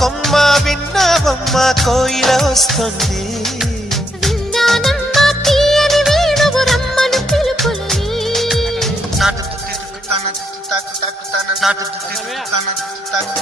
కొమ్మ విన్నావమ్మ కోయిల వస్తుంది. విన్నానమ్మ తీయని వేణువు రమ్మను పిలుపులని. నాటు తాకు తాకు తాకు నాటు తాకు